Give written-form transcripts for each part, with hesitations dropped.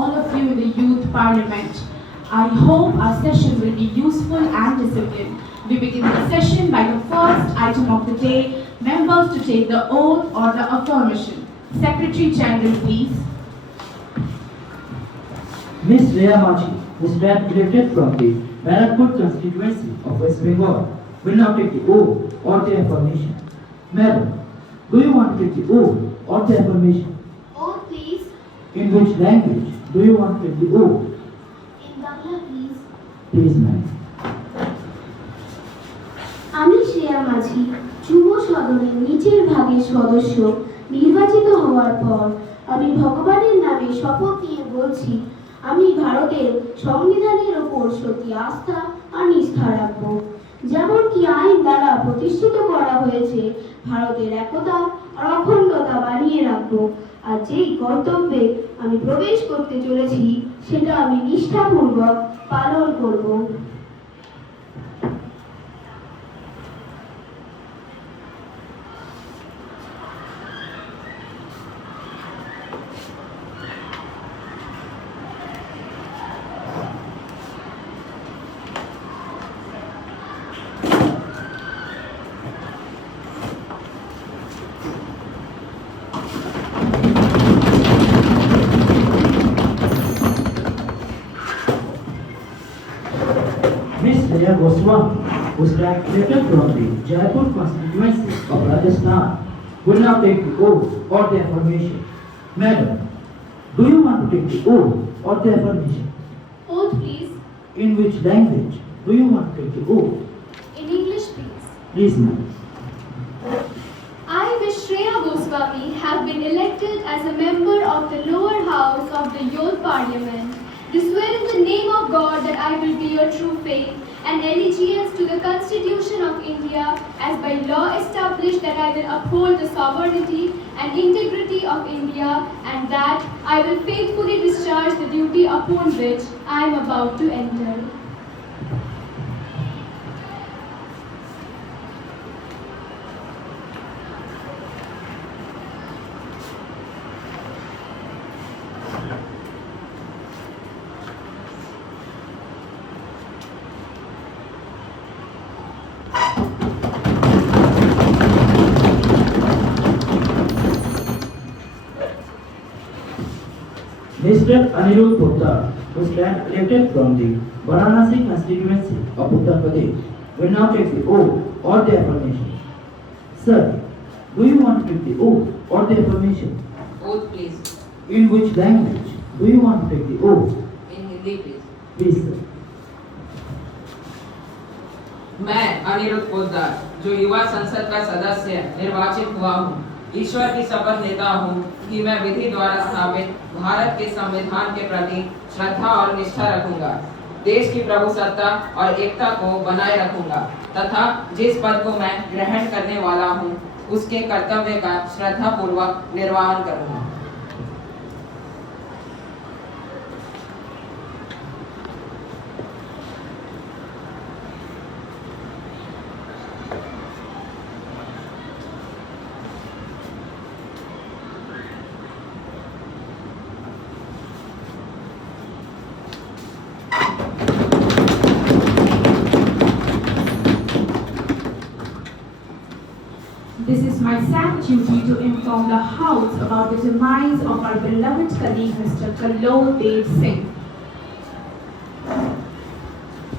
all of you in the Youth Parliament. I hope our session will be useful and disciplined. We begin the session by the first item of the day, members to take the oath or the affirmation. Secretary General, please. Ms. Rhea Machi, who stands elected from the Barakpur constituency of West Bengal, will now take the oath or the affirmation. Madam, do you want to take the oath or the affirmation? Oath, please. In which language do you want to take the oath? In Bangla, please. Please, ma'am. আমি শ্রেয়া মাঝি যুব সদনের নিচের ভাগের সদস্য নির্বাচিত হওয়ার পর আমি ভগবানের নামে শপথ নিয়ে বলছি আমি ভারতের সংবিধানের উপর সত্যি আস্থা আর নিষ্ঠা রাখব যেমন কি আইন দ্বারা প্রতিষ্ঠিত করা হয়েছে ভারতের একতা আর অখণ্ডতা বানিয়ে রাখব আর যেই কর্তব্যে আমি প্রবেশ করতে চলেছি সেটা আমি নিষ্ঠাপূর্বক পালন করব। Ms. Rhea Goswami, who stands elected from the Jaipur constituency of Rajasthan, will now take the oath or the affirmation. Madam, do you want to take the oath or the affirmation? Oath, please. In which language do you want to take the oath? In English, please. Please, ma'am. I, Ms. Shreya Goswami, have been elected as a member of the lower house of the Youth Parliament. Do swear in the name of God that I will be your true faith and allegiance to the Constitution of India as by law established that I will uphold the sovereignty and integrity of India and that I will faithfully discharge the duty upon which I am about to enter. Mr. Anirudh Gupta, who stands elected from the Varanasi constituency of Uttar Pradesh, will now take the oath or the affirmation. Sir, do you want to take the oath or the affirmation? Oath, please. In which language do you want to take the oath? In Hindi, please. Please, sir. मैं अनिरुद्ध पोद्दार जो युवा संसद का सदस्य निर्वाचित हुआ हूँ ईश्वर की शपथ लेता हूँ कि मैं विधि द्वारा स्थापित भारत के संविधान के प्रति श्रद्धा और निष्ठा रखूंगा, देश की प्रभुसत्ता और एकता को बनाए रखूंगा तथा जिस पद को मैं ग्रहण करने वाला हूँ उसके कर्तव्य का श्रद्धा पूर्वक निर्वहन करूंगा। This is my sad duty to inform the House about the demise of our beloved colleague Mr. Kalol Dev Singh.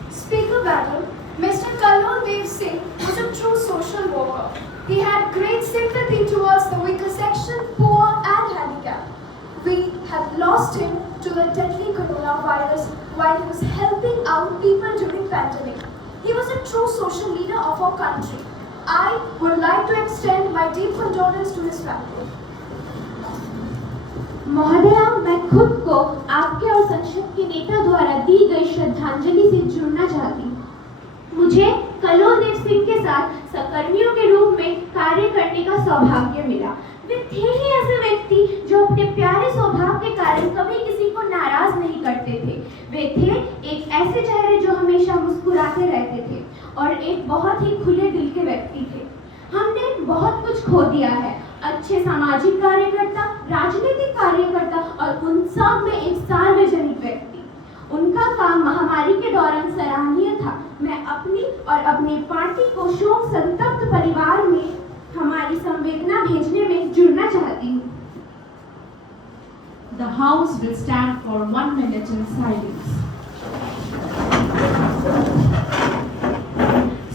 Speaker Madam, Mr. Kalol Dev Singh was a true social worker. He had great sympathy towards the weaker section, poor and handicapped. We have lost him to the deadly coronavirus while he was helping out people during pandemic. He was a true social leader of our country. I would like to extend my deep condolence to his family. महोदया, मैं खुद को आपके और संसद के नेता द्वारा दी गई श्रद्धांजलि से जुड़ना चाहती हूँ। मुझे कलोल देव सिंह के साथ सहकर्मियों के रूप में कार्य करने का सौभाग्य मिला। वे थे ही ऐसे व्यक्ति जो अपने प्यारे स्वभाव के कारण कभी किसी को नाराज नहीं करते थे। वे थे एक ऐसे चेहरे जो हमेशा मुस्कुराते रहते थे और एक बहुत ही खुले दिल के व्यक्ति थे। हमने बहुत कुछ खो दिया है, अच्छे सामाजिक कार्यकर्ता, राजनीतिक कार्यकर्ता और उन सब में एक सार्वजनिक उनका काम महामारी के दौरान सराहनीय था। मैं अपनी और अपने पार्टी को शोक संतप्त परिवार में हमारी संवेदना भेजने में जुड़ना चाहती हूँ। The House will stand for 1 minute in silence.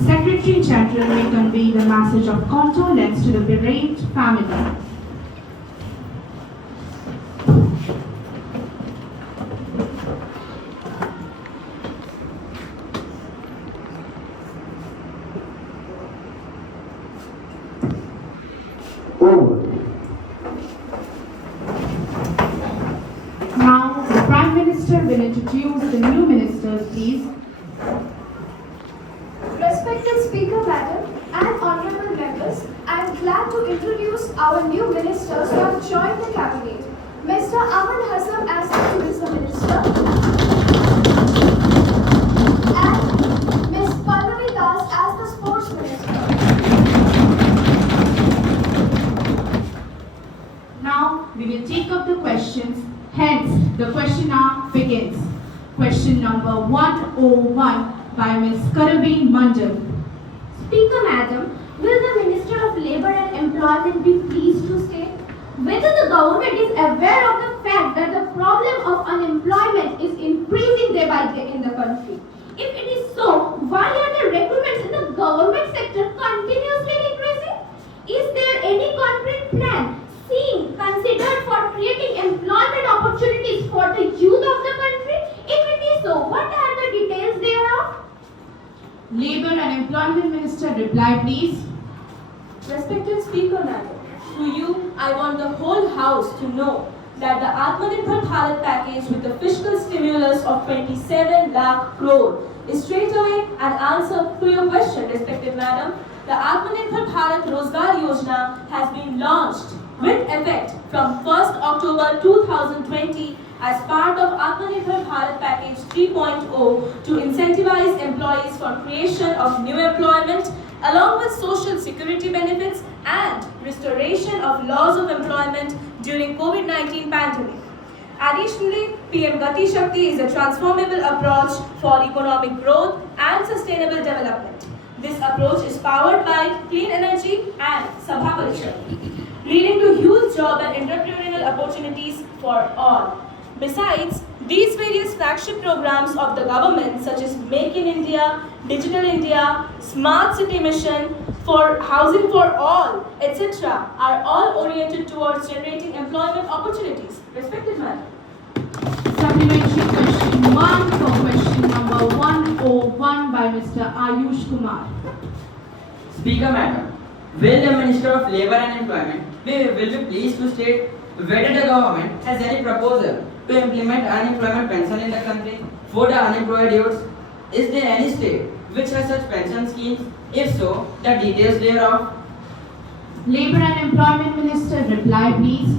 Secretary General may convey the message of condolence to the bereaved family. Over. Now, the Prime Minister will introduce the new ministers, please. Respected Speaker Madam and honorable members, I am glad to introduce our new ministers who have joined the cabinet. Mr. Aman Hassan as the Tourism Minister and Ms. Pallavi Das as the Sports Minister. Now, we will take up the questions. Hence, the question hour begins. Question number 101 by Ms. Karaveen Mandal. Speaker Madam, will the Minister of Labour and Employment be pleased to state whether the government is aware of the fact that the problem of unemployment is increasing day by day in the country? If it is so, why are the recruitments in the government sector continuously decreasing? Is there any concrete plan considered for creating employment opportunities for the youth of the country? If it is so, what are the details thereof? Labour and Employment Minister, reply please. Respected Speaker Madam, to you, I want the whole House to know that the Atmanirbhar Bharat package with a fiscal stimulus of 27 lakh crore is straight away an answer to your question, respected Madam. The Atmanirbhar Bharat Rozgar Yojana has been launched with effect from 1st October 2020 as part of Atmanirbhar Bharat Package 3.0 to incentivize employees for creation of new employment along with social security benefits and restoration of laws of employment during COVID-19 pandemic. Additionally, PM Gati Shakti is a transformable approach for economic growth and sustainable development. This approach is powered by clean energy and Sabha culture, leading to huge job and entrepreneurial opportunities for all. Besides, these various flagship programs of the government such as Make in India, Digital India, Smart City Mission, for housing for all, etc. are all oriented towards generating employment opportunities. Respected Madam. Supplementary question 1 for question number 101 by Mr. Ayush Kumar. Speaker Madam, will the Minister of Labour and Employment will be pleased to state whether the government has any proposal to implement unemployment pension in the country for the unemployed youths? Is there any state which has such pension schemes? If so, the details thereof. Labour and Employment Minister, reply please.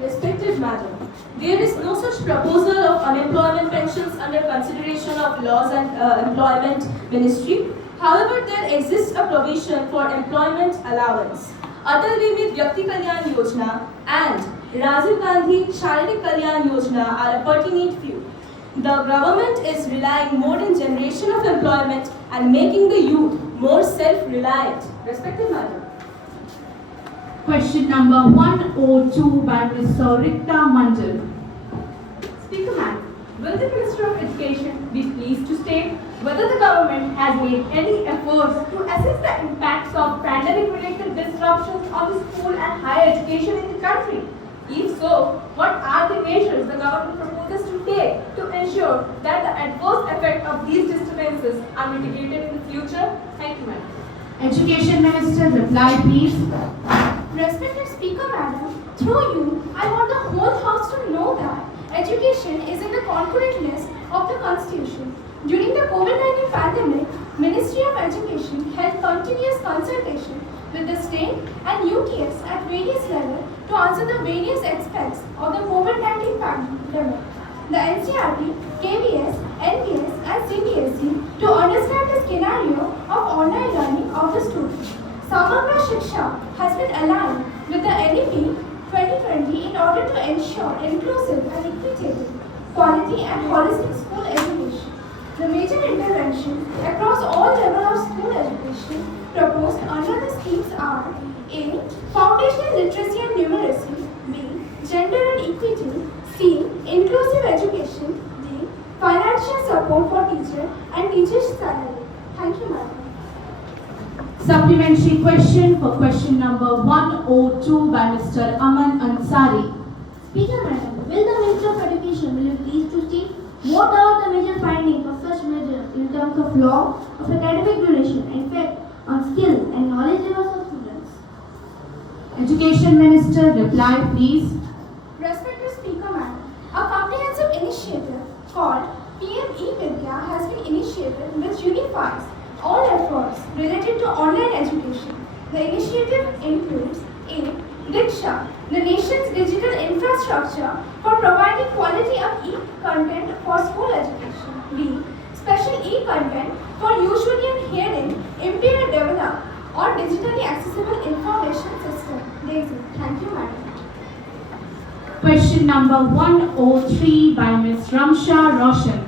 Respected Madam, there is no such proposal of unemployment pensions under consideration of Laws and Employment Ministry. However, there exists a provision for employment allowance. Atal Bimit Vyakti Kalyan Yojana and Rajiv Gandhi Sharirik Kalyan Yojana are a pertinent few. The government is relying more in generation of employment and making the youth more self-reliant. Respected Madam. Question number 102 by Ms. Saurikta Mandal. Speaker Madam, will the Minister of Education be pleased to state whether the government has made any efforts to assess the impacts of pandemic-related disruptions on the school and higher education in the country? If so, what are the measures the government proposes to take to ensure that the adverse effect of these disturbances are mitigated in the future? Thank you, Madam. Education Minister, reply please. Respected Speaker Madam, through you, I want the whole House to know that education is in the concrete list of the Constitution. During the COVID-19 pandemic, Ministry of Education held continuous consultation with the state and UTS at various levels to answer the various aspects of the COVID-19 pandemic. The NCRT, KVS, NVS and CBSE to understand the scenario of online learning of the students. Samagra Shiksha has been aligned with the NEP 2020 in order to ensure inclusive and equitable quality and holistic school education. The major intervention across all levels of school education proposed under the schemes are A. Foundational literacy and numeracy, B. Gender and equity, C. Inclusive education, D. Financial support for teachers and teachers' salary. Thank you, madam. Supplementary question for question number 102 by Mr. Aman Ansari. Speaker Madam, will the Minister of Education will you please to state what are the major findings of such measures in terms of law, of academic duration, and effect on skill and knowledge levels of students? Education Minister, reply please. Respected Speaker Madam, a comprehensive initiative called PM E-Vidya has been initiated which unifies all efforts related to online education. The initiative includes A. Diksha, the nation's digital infrastructure for providing quality of e-content for school education. B. Special e-content for visually and hearing impaired develop or digitally accessible information system. Daisy. Thank you, madam. Question number 103 by Ms. Ramsha Roshan.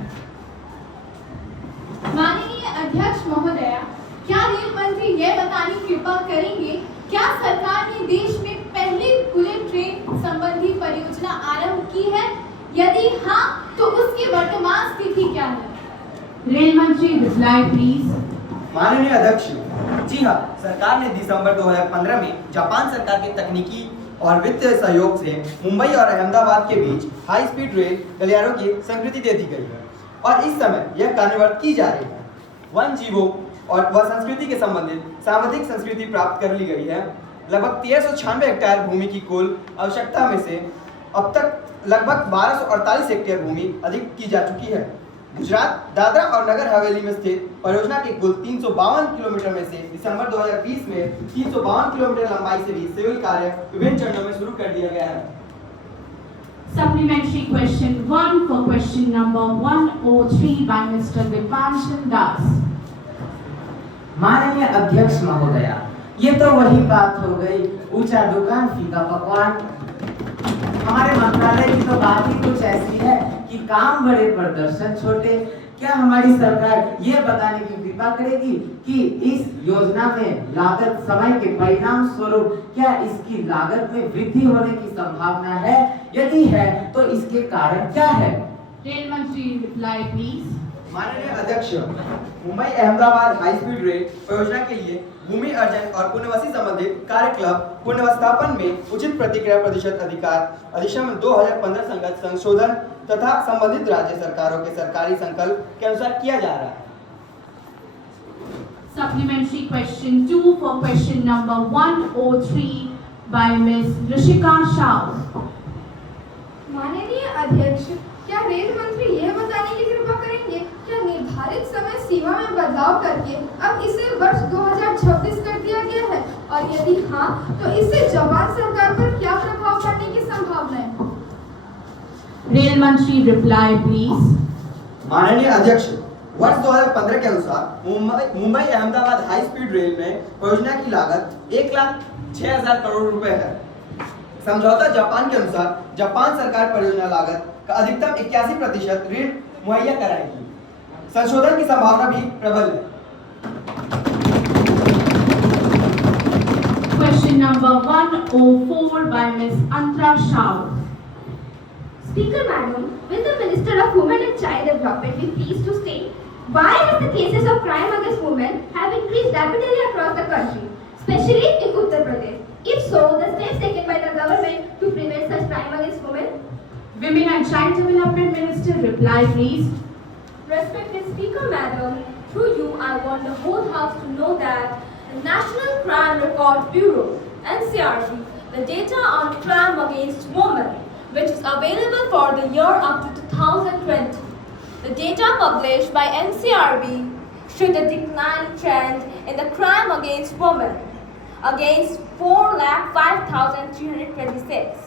माननीय अध्यक्ष महोदया, क्या rail मंत्री ये बताने की कृपा करेंगे क्या सरकार ने देश में पहली बुलेट ट्रेन संबंधी परियोजना आरंभ की है? यदि हाँ, तो उसकी वर्तमान स्थिति क्या है? रेल मंत्री, रिप्लाई प्लीज। माननीय अध्यक्ष, जी हाँ, सरकार ने दिसंबर 2015 में जापान सरकार के तकनीकी और वित्तीय सहयोग से मुंबई और अहमदाबाद के बीच हाई स्पीड रेल गलियारों की स्वीकृति दे दी गई है और इस समय यह कार्यान्वित की जा रही है। वन जीवों और व संस्कृति के संबंधित सामाजिक संस्कृति प्राप्त कर ली गई है। लगभग 1396 हेक्टेयर भूमि की कुल आवश्यकता में से अब तक लगभग 1248 हेक्टेयर भूमि अधिक की जा चुकी है। गुजरात, दादरा और नगर हवेली में स्थित परियोजना के कुल 352 किलोमीटर में से दिसंबर 2020 में 352 किलोमीटर लंबाई से भी सिविल कार्य विभिन्न चरणों में शुरू कर दिया गया है। Supplementary question 1 for question number 103 by Mr. Dipanshan Das. माननीय अध्यक्ष महोदया, ये तो वही बात हो गई, ऊंचा दुकान फीका पकवान। हमारे मंत्रालय की तो बात ही कुछ ऐसी है कि काम बड़े प्रदर्शन छोटे। क्या हमारी सरकार ये बताने की कृपा करेगी कि इस योजना में लागत समय के परिणाम स्वरूप क्या इसकी लागत में वृद्धि होने की संभावना है? यदि है तो इसके कारण क्या है? रेल मंत्री, रिप्लाई प्लीज। माननीय अध्यक्ष, Mumbai Ahmedabad high speed rail परियोजना के लिए भूमि अर्जन और पुनर्वासी संबंधित कार्य क्लब पुनर्स्थापन में उचित प्रतिक्रिया प्रतिशत अधिकार अधिनियम 2015 संगत संशोधन तथा संबंधित राज्य सरकारों के सरकारी संकल्प के अनुसार किया जा रहा है। Supplementary question 2 for question number 103 by Ms. Rishika Shah. माननीय अध्यक्ष, क्या रेल मंत्री यह बताने की कृपा करेंगे क्या निर्धारित समय सीमा में बदलाव करके अब इसे वर्ष 2026 कर दिया गया है और यदि हाँ तो इससे जापान सरकार पर क्या प्रभाव पड़ने की संभावना है? रेल मंत्री, रिप्लाई प्लीज। माननीय अध्यक्ष, वर्ष 2015 के अनुसार Mumbai Ahmedabad high speed rail में परियोजना की लागत 1,06,000 करोड़ रुपए है। समझौता जापान के अनुसार जापान सरकार परियोजना लागत का अधिकतम 81% ऋण मुहैया कराएगी। संशोधन की संभावना भी प्रबल है। Question number 104 by Ms. Antra Shah. Speaker Madam, will the Minister of Women and Child Development be pleased to state why has the cases of crime against women have increased rapidly across the country, especially in Uttar Pradesh? If so, the steps taken by the government to prevent such crime against women? Women and Child Development Minister, reply please. Respected Speaker Madam, through you I want the whole House to know that the National Crime Record Bureau, NCRB, the data on crime against women, which is available for the year up to 2020. The data published by NCRB showed a declining trend in the crime against women, against 4,05,326,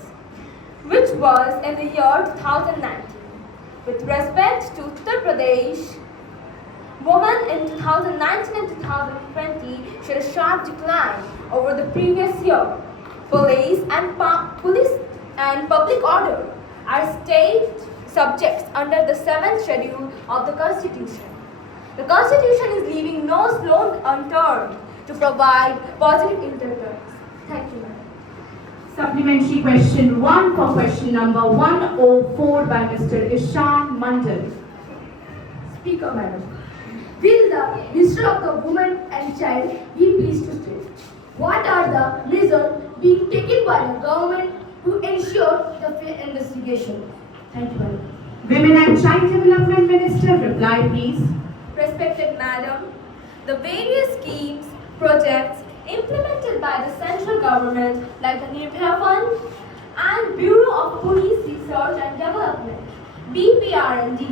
which was in the year 2019. With respect to Uttar Pradesh, women in 2019 and 2020 showed a sharp decline over the previous year. Police and public order are state subjects under the 7th schedule of the Constitution. The Constitution is leaving no stone unturned to provide positive interference. Thank you, Madam. Supplementary question 1 for question number 104 by Mr. Ishan Mandal. Speaker Madam, will the Minister of the Women and Child be pleased to state what are the measures being taken by the government to ensure the fair investigation? Thank you, Madam. Women and Child Development Minister, reply please. Respected Madam, the various schemes, projects implemented by the central government like the Nirbhaya Fund and Bureau of Police Research and Development, BPR&D,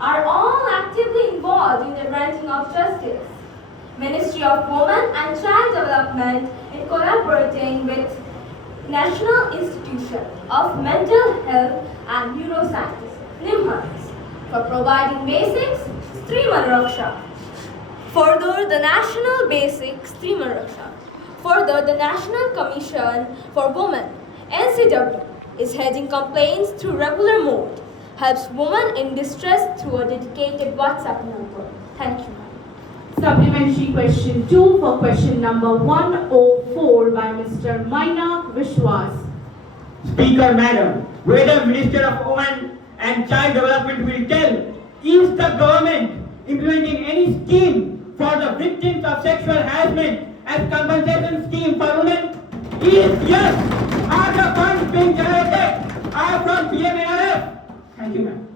are all actively involved in the granting of justice. Ministry of Women and Child Development in collaborating with National Institute of Mental Health and Neuroscience, NIMHANS, for providing basics, Streamer Raksha. Further, the National Basic Streamer Raksha. Further, the National Commission for Women, NCW, is heading complaints through regular mode, helps women in distress through a dedicated WhatsApp number. Thank you. Supplementary question 2 for question number 104 by Mr. Mainak Vishwas. Speaker Madam, whether Minister of Women and Child Development will tell, is the government implementing any scheme for the victims of sexual harassment as compensation scheme for women? If yes, are the funds being generated are from PMNRF? Thank you, ma'am.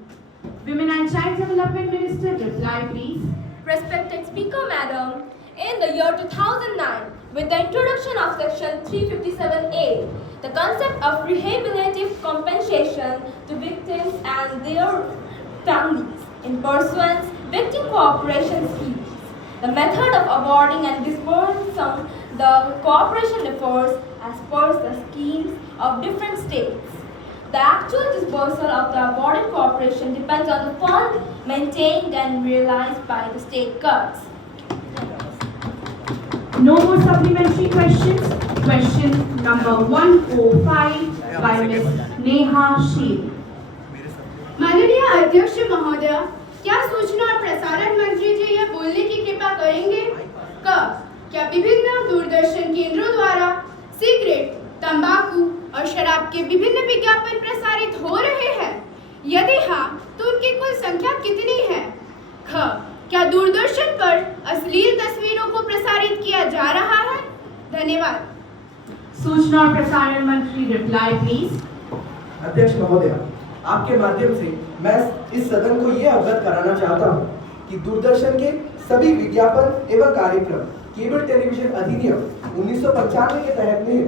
Women and Child Development Minister, reply please. Respected Speaker Madam, in the year 2009, with the introduction of Section 357A, the concept of rehabilitative compensation to victims and their families in pursuance victim cooperation schemes. The method of awarding and disbursing the cooperation differs as per the schemes of different states. The actual disbursal of the awarded cooperation depends on the fund maintained and realized by the state courts. No more supplementary questions. Question number 105 by Ms. Neha Sheel. माननीय अध्यक्ष महोदय, क्या सूचना और प्रसारण मंत्री जी यह बोलने की कृपा करेंगे क्या विभिन्न दूरदर्शन केंद्रों द्वारा सिगरेट, तंबाकू और शराब के विभिन्न विज्ञापन प्रसारित हो रहे हैं? यदि हाँ, तो उनकी कुल संख्या कितनी है? क्या दूरदर्शन पर अश्लील तस्वीरों को प्रसारित किया जा रहा है? धन्यवाद। सूचना और प्रसारण मंत्री, रिप्लाई प्लीज। अध्यक्ष महोदय, आपके माध्यम से मैं इस सदन को यह अवगत कराना चाहता हूं कि दूरदर्शन के सभी विज्ञापन एवं कार्यक्रम केबल टेलीविजन अधिनियम 1995 के तहत में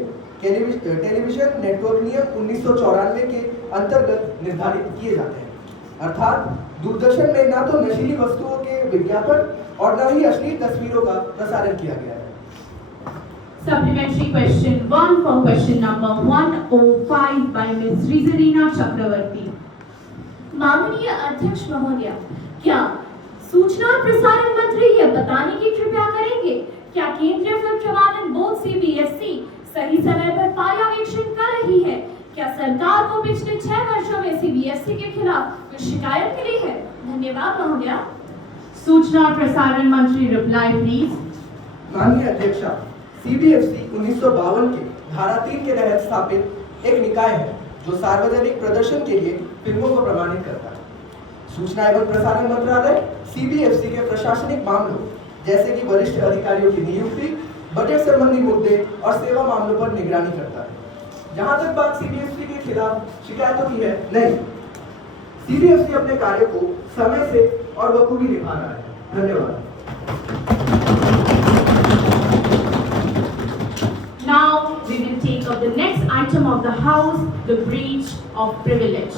टेलीविजन नेटवर्क नियम 1994 के अंतर्गत निर्धारित किए जाते हैं। अर्थात दूरदर्शन में न तो नशीली वस्तुओं के विज्ञापन और न ही अश्लील तस्वीरों का प्रसारण किया गया है। Supplementary question 1 for question number 105 by Ms. Rizarina Chakravarti. माननीय अध्यक्ष महोदय, क्या सूचना और प्रसारण मंत्री यह बताने की कृपया करेंगे क्या केंद्रीय फिल्म प्रमाणन बोर्ड CBFC सही समय पर पर्यवेक्षण कर रही है? क्या सरकार को पिछले 6 वर्षों में CBFC के खिलाफ कोई शिकायत मिली है? धन्यवाद महोदय। सूचना और प्रसारण मंत्री, रिप्लाई प्लीज। माननीय अध्यक्षा, CBFC 1952 के धारा 3 के तहत स्थापित एक निकाय है जो सार्वजनिक प्रदर्शन के लिए फिल्मों को प्रमाणित करता है। सूचना एवं प्रसारण मंत्रालय CBFC के प्रशासनिक मामलों जैसे कि वरिष्ठ अधिकारियों की नियुक्ति, बजट संबंधी मुद्दे और सेवा मामलों पर निगरानी करता है। जहां तक बात CBFC के खिलाफ शिकायतों की है, नहीं, CBFC अपने कार्य को समय से और बखूबी निभा रहा है। धन्यवाद। Now we will take up the next item of the House, the breach of privilege.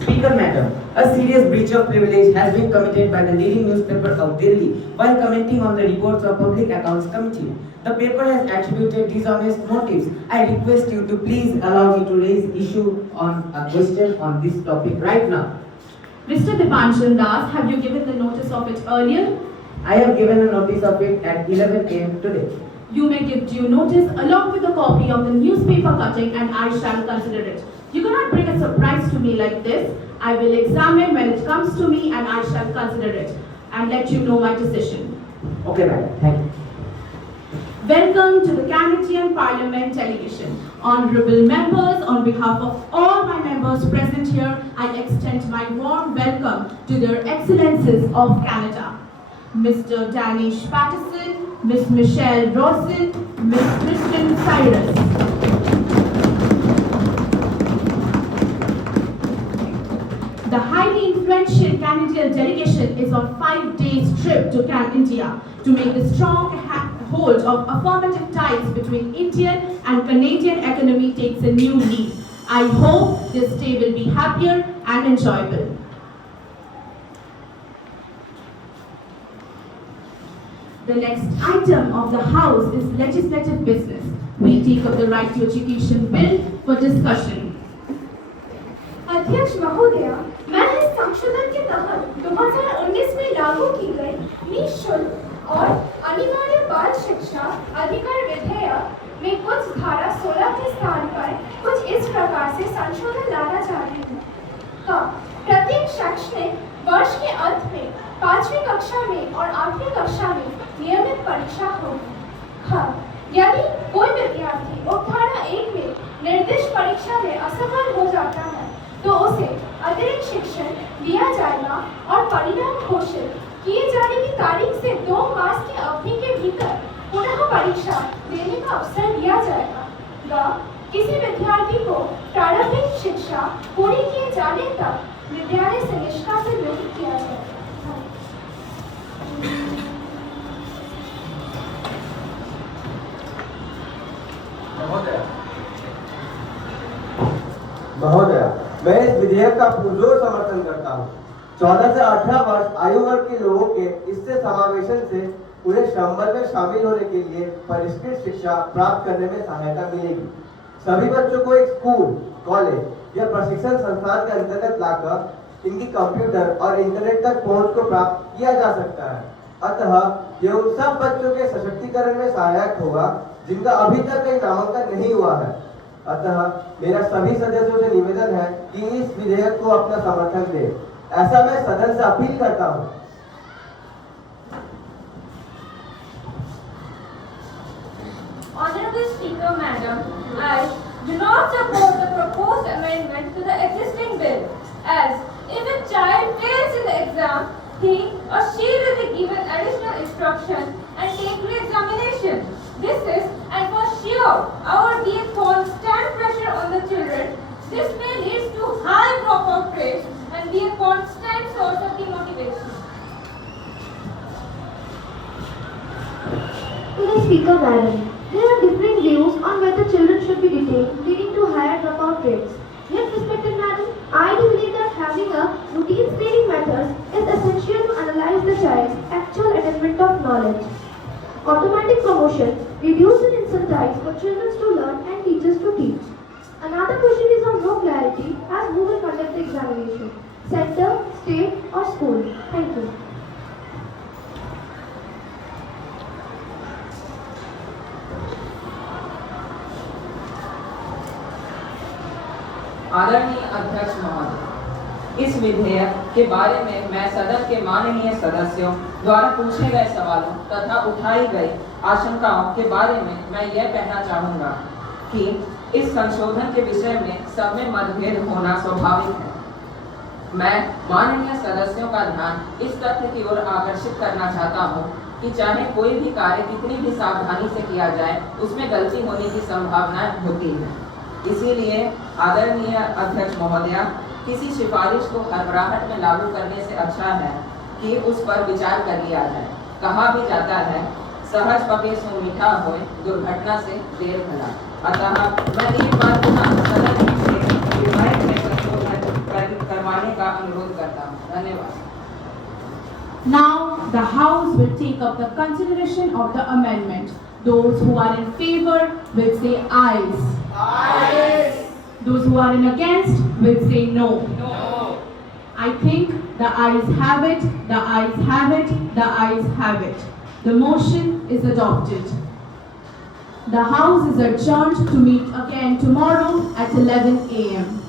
Speaker Madam, a serious breach of privilege has been committed by the leading newspaper of Delhi while commenting on the reports of Public Accounts Committee. The paper has attributed dishonest motives. I request you to please allow me to raise issue on a question on this topic right now. Mr. Dipanshan Das, have you given the notice of it earlier? I have given a notice of it at 11 a.m. today. You may give due notice along with a copy of the newspaper cutting and I shall consider it. You cannot bring a surprise to me like this. I will examine when it comes to me and I shall consider it and let you know my decision. Okay, madam. Thank you. Welcome to the Canadian Parliament delegation. Honorable members, on behalf of all my members present here, I extend my warm welcome to their excellencies of Canada. Mr. Danish Patterson, Ms. Michelle Rosen, Ms. Kristen Cyrus. The highly influential Canadian delegation is on 5 days trip to India to make a strong hold of affirmative ties between Indian and Canadian economy takes a new leap. I hope this day will be happier and enjoyable. The next item of the House is legislative business. We take up the Right to Education Bill for discussion. अध्यक्ष महोदया, मैं इस संशोधन के तहत 2019 में लागू की गई निःशुल्क और अनिवार्य बाल शिक्षा अधिकार विधेयक में कुछ धारा 16 के स्थान पर कुछ इस प्रकार से संशोधन लाना चाह रही हूँ। प्रत्येक शैक्षणिक वर्ष के अंत में 5वीं कक्षा में और 8वीं कक्षा में नियमित परीक्षा होगी। यदि कोई विद्यार्थी उपधारा 1 में निर्दिष्ट परीक्षा में असफल हो जाता है तो उसे अतिरिक्त शिक्षण दिया जाएगा और परिणाम घोषित किए जाने की तारीख से 2 मास की अवधि के भीतर पुनः परीक्षा देने का अवसर दिया जाएगा। किसी विद्यार्थी को प्रारंभिक शिक्षा पूरी किए जाने तक विद्यालय से निष्कासित किया जाएगा। महोदया, मैं इस विधेयक का पुरजोर समर्थन करता हूँ। 14 से 18 वर्ष आयु वर्ग के लोगों के इससे समावेशन से उन्हें श्रम बल में शामिल होने के लिए परिष्कृत शिक्षा प्राप्त करने में सहायता मिलेगी। सभी बच्चों को एक स्कूल, कॉलेज या प्रशिक्षण संस्थान के अंतर्गत लाकर इनकी कंप्यूटर और इंटरनेट तक पहुंच को प्राप्त किया जा सकता है। अतः यह उन सब बच्चों के सशक्तिकरण में सहायक होगा जिनका अभी तक कहीं नामांकन नहीं हुआ है। अतः मेरा सभी सदस्यों से निवेदन है कि इस विधेयक को अपना समर्थन दें। ऐसा मैं सदन से अपील करता हूं। Honorable Speaker, Madam, I do not support the proposed amendment to the existing bill, as if a child fails in the exam, he or she will be given additional instruction and take re-examination. This is, and for sure, our dear thoughts stand pressure on the children. This may lead to high dropout rates and be a constant source of demotivation. To the Speaker, Madam, there are differing views on whether children should be detained, leading to higher dropout rates. Yet, respected Madam, I do believe that having a routine screening method is essential to analyze the child's actual attainment of knowledge. Automatic promotion reduces incentives for children to learn and teachers to teach. Another question is of no clarity as who will conduct the examination, center, state or school. Thank you. आदरणीय अध्यक्ष महोदय, इस विधेयक के बारे में मैं सदन के माननीय सदस्यों द्वारा पूछे गए सवालों तथा उठाई गई आशंकाओं के बारे में मैं यह कहना चाहूँगा कि इस संशोधन के विषय में सब में मतभेद होना स्वाभाविक है। मैं माननीय सदस्यों का ध्यान इस तथ्य की ओर आकर्षित करना चाहता हूँ कि चाहे कोई भी कार्य कितनी भी सावधानी से किया जाए, उसमें गलती होने की संभावना होती है। इसीलिए आदरणीय अध्यक्ष महोदया, किसी सिफारिश को हड़बड़ाहट में लागू करने से अच्छा है कि उस पर विचार कर लिया जाए। कहा भी जाता है, सहज पके सो मीठा होए, दुर्घटना से देर भला। अतः मैं एक बार पुनः सदन से विधायक में संशोधन करवाने का अनुरोध करता हूँ। धन्यवाद। Now the House will take up the consideration of the amendment. Those who are in favor will say ayes. Ayes. Those who are in against will say no. No. I think the ayes have it, the ayes have it, the ayes have it. The motion is adopted. The House is adjourned to meet again tomorrow at 11 a.m.